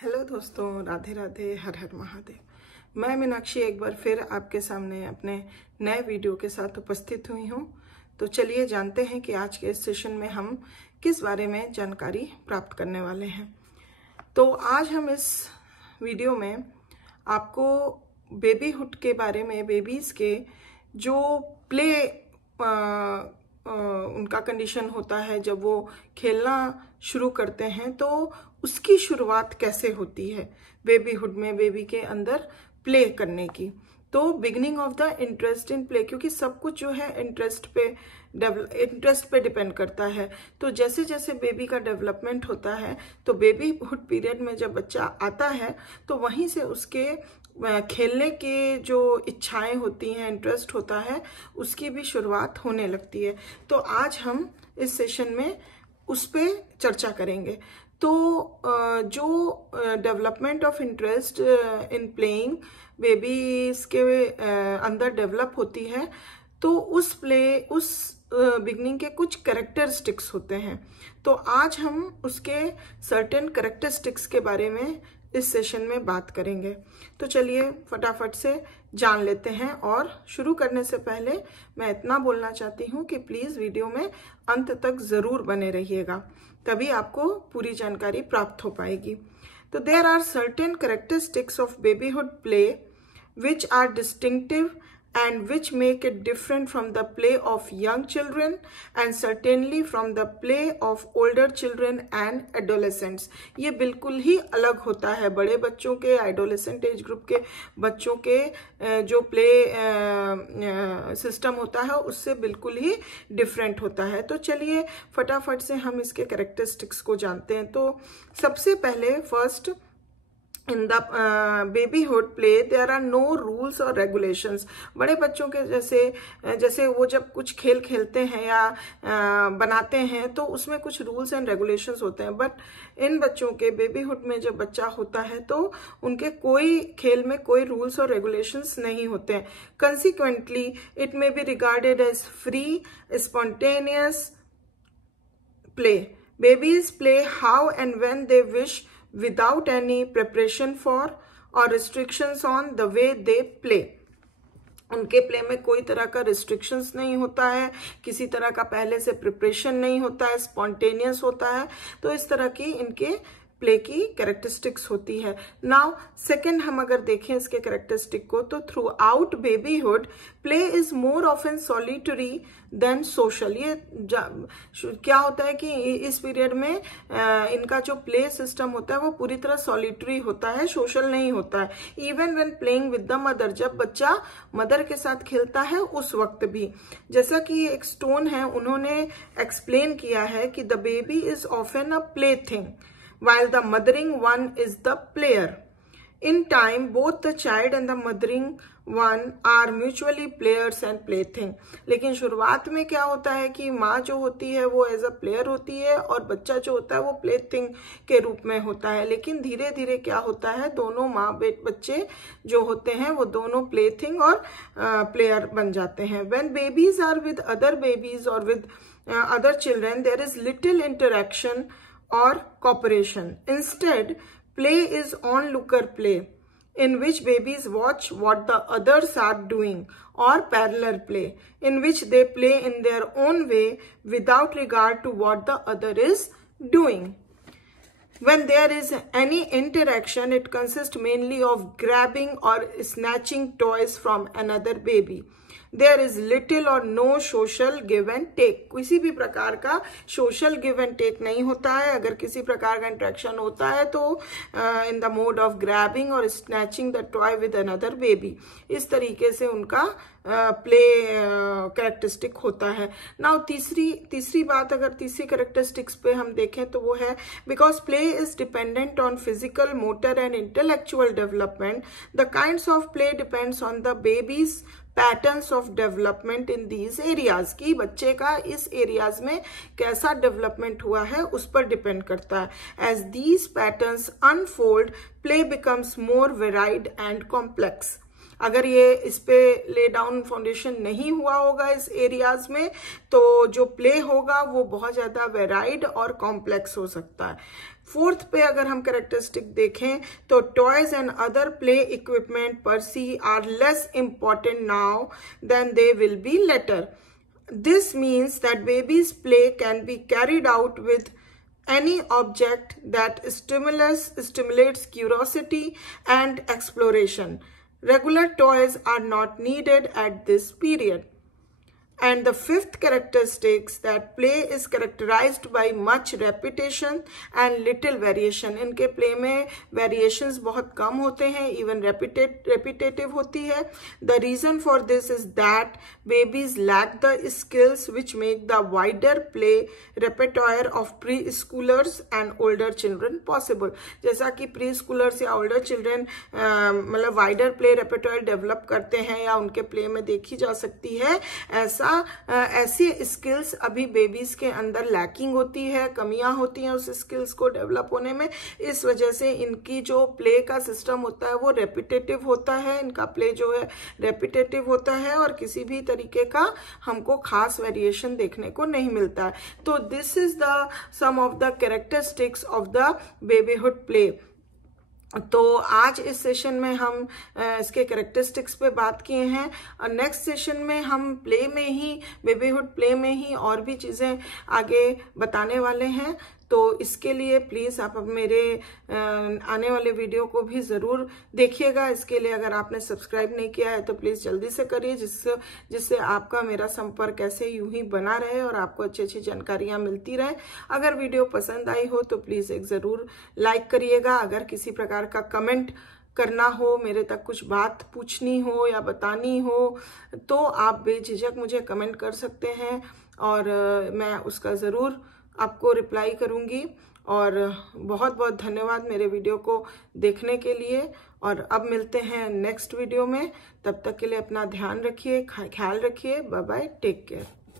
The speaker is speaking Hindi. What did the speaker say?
हेलो दोस्तों, राधे राधे, हर हर महादेव। मैं मीनाक्षी एक बार फिर आपके सामने अपने नए वीडियो के साथ उपस्थित हुई हूँ। तो चलिए जानते हैं कि आज के इस सेशन में हम किस बारे में जानकारी प्राप्त करने वाले हैं। तो आज हम इस वीडियो में आपको बेबीहुड के बारे में, बेबीज़ के जो प्ले उनका कंडीशन होता है, जब वो खेलना शुरू करते हैं तो उसकी शुरुआत कैसे होती है बेबीहुड में, बेबी के अंदर प्ले करने की। तो beginning of the interest in play, क्योंकि सब कुछ जो है इंटरेस्ट पे डिपेंड करता है। तो जैसे जैसे बेबी का डेवलपमेंट होता है, तो बेबीहुड पीरियड में जब बच्चा आता है तो वहीं से उसके खेलने के जो इच्छाएं होती हैं, इंटरेस्ट होता है, उसकी भी शुरुआत होने लगती है। तो आज हम इस सेशन में उस पर चर्चा करेंगे। तो जो development of interest in playing babies के अंदर डेवलप होती है, तो उस बिगनिंग के कुछ कैरेक्टरिस्टिक्स होते हैं। तो आज हम उसके सर्टेन कैरेक्टरिस्टिक्स के बारे में इस सेशन में बात करेंगे। तो चलिए फटाफट से जान लेते हैं। और शुरू करने से पहले मैं इतना बोलना चाहती हूँ कि प्लीज वीडियो में अंत तक जरूर बने रहिएगा, तभी आपको पूरी जानकारी प्राप्त हो पाएगी। तो there are certain characteristics of babyhood play which are distinctive and which make it different from the play of young children and certainly from the play of older children and adolescents। ये बिल्कुल ही अलग होता है बड़े बच्चों के, एडोलेसेंट एज ग्रुप के बच्चों के जो प्ले सिस्टम होता है उससे बिल्कुल ही डिफरेंट होता है। तो चलिए फटाफट से हम इसके कैरेक्टरिस्टिक्स को जानते हैं। तो सबसे पहले first, in the babyhood play there are no rules और रेगुलेशंस। बड़े बच्चों के जैसे वो जब कुछ खेल खेलते हैं या बनाते हैं तो उसमें कुछ रूल्स एंड रेगुलेशंस होते हैं। बट इन बच्चों के बेबीहुड में जब बच्चा होता है तो उनके कोई खेल में कोई रूल्स और रेगुलेशंस नहीं होते हैं। Consequently it may be regarded as free spontaneous play. Babies play how and when they wish without any preparation for or restrictions on the way they play। उनके प्ले में कोई तरह का रिस्ट्रिक्शंस नहीं होता है, किसी तरह का पहले से प्रिपरेशन नहीं होता है, स्पॉन्टेनियस होता है। तो इस तरह की इनके प्ले की कैरेक्टरिस्टिक्स होती है। नाउ सेकंड, हम अगर देखें इसके कैरेक्टरिस्टिक को, तो throughout babyhood play is more often solitary than social. ये क्या होता है कि इस पीरियड में इनका जो प्ले सिस्टम होता है वो पूरी तरह सॉलिटरी होता है, सोशल नहीं होता है। Even when playing with the mother, जब बच्चा मदर के साथ खेलता है उस वक्त भी। जैसा कि एक स्टोन है, उन्होंने एक्सप्लेन किया है कि the baby is often a play thing while the mothering one is the player. In time, both the child and the mothering one are mutually players and plaything। लेकिन शुरुआत में क्या होता है कि माँ जो होती है वो एज अ प्लेयर होती है और बच्चा जो होता है वो प्लेथिंग के रूप में होता है। लेकिन धीरे धीरे क्या होता है, दोनों माँ बच्चे जो होते हैं वो दोनों प्लेथिंग और प्लेयर बन जाते हैं। When babies are with other babies or with other children, there is little interaction or cooperation. Instead, play is onlooker play, in which babies watch what the others are doing, or parallel play, in which they play in their own way without regard to what the other is doing. When there is any interaction, it consists mainly of grabbing or snatching toys from another baby. There is little or no social give and take। किसी भी प्रकार का सोशल गिव एंड टेक नहीं होता है। अगर किसी प्रकार का इंटरेक्शन होता है तो in the mode of grabbing और snatching the toy with another baby, इस तरीके से उनका प्ले कैरेक्टरिस्टिक होता है। नाउ तीसरी बात, अगर तीसरी कैरेक्टरिस्टिक्स पे हम देखें तो वो है, because play is dependent on physical, motor and intellectual development, the kinds of play depends on the babies patterns of development in these areas. की बच्चे का इस एरियाज में कैसा डेवलपमेंट हुआ है उस पर डिपेंड करता है। As these patterns unfold, play becomes more varied and complex. अगर ये इस पे ले डाउन फाउंडेशन नहीं हुआ होगा इस एरियाज में, तो जो प्ले होगा वो बहुत ज्यादा वेराइड और कॉम्प्लेक्स हो सकता है। फोर्थ पे अगर हम कैरेक्टरिस्टिक देखें तो toys and other play equipment पर सी are less important now than they will be later. This means that baby's play can be carried out with any object that stimulates curiosity and exploration. Regular toys are not needed at this period. And the fifth characteristics that play is characterized by much repetition and little variation. इनके play में variations बहुत कम होते हैं, even repetitive होती है. The reason for this is that babies lack the skills which make the wider play repertoire of preschoolers and older children possible. जैसा कि preschoolers या older children मतलब wider play repertoire develop करते हैं या उनके play में देखी जा सकती है, ऐसी स्किल्स अभी बेबीज के अंदर लैकिंग होती है, कमियां होती हैं उस स्किल्स को डेवलप होने में। इस वजह से इनकी जो प्ले का सिस्टम होता है वो रेपिटेटिव होता है, इनका प्ले जो है रेपिटेटिव होता है और किसी भी तरीके का हमको खास वेरिएशन देखने को नहीं मिलता है। तो this is the some of the characteristics of the babyhood play. तो आज इस सेशन में हम इसके कैरेक्टरिस्टिक्स पे बात किए हैं और नेक्स्ट सेशन में हम प्ले में ही, बेबीहुड प्ले में ही और भी चीजें आगे बताने वाले हैं। तो इसके लिए प्लीज आप मेरे आने वाले वीडियो को भी जरूर देखिएगा। इसके लिए अगर आपने सब्सक्राइब नहीं किया है तो प्लीज जल्दी से करिए, जिससे आपका मेरा संपर्क ऐसे यूं ही बना रहे और आपको अच्छी अच्छी जानकारियां मिलती रहे। अगर वीडियो पसंद आई हो तो प्लीज एक जरूर लाइक करिएगा। अगर किसी प्रकार का कमेंट करना हो, मेरे तक कुछ बात पूछनी हो या बतानी हो तो आप बेझिझक मुझे कमेंट कर सकते हैं और मैं उसका जरूर आपको रिप्लाई करूंगी। और बहुत बहुत धन्यवाद मेरे वीडियो को देखने के लिए और अब मिलते हैं नेक्स्ट वीडियो में। तब तक के लिए अपना ध्यान रखिए, ख्याल रखिए। Bye bye, take care.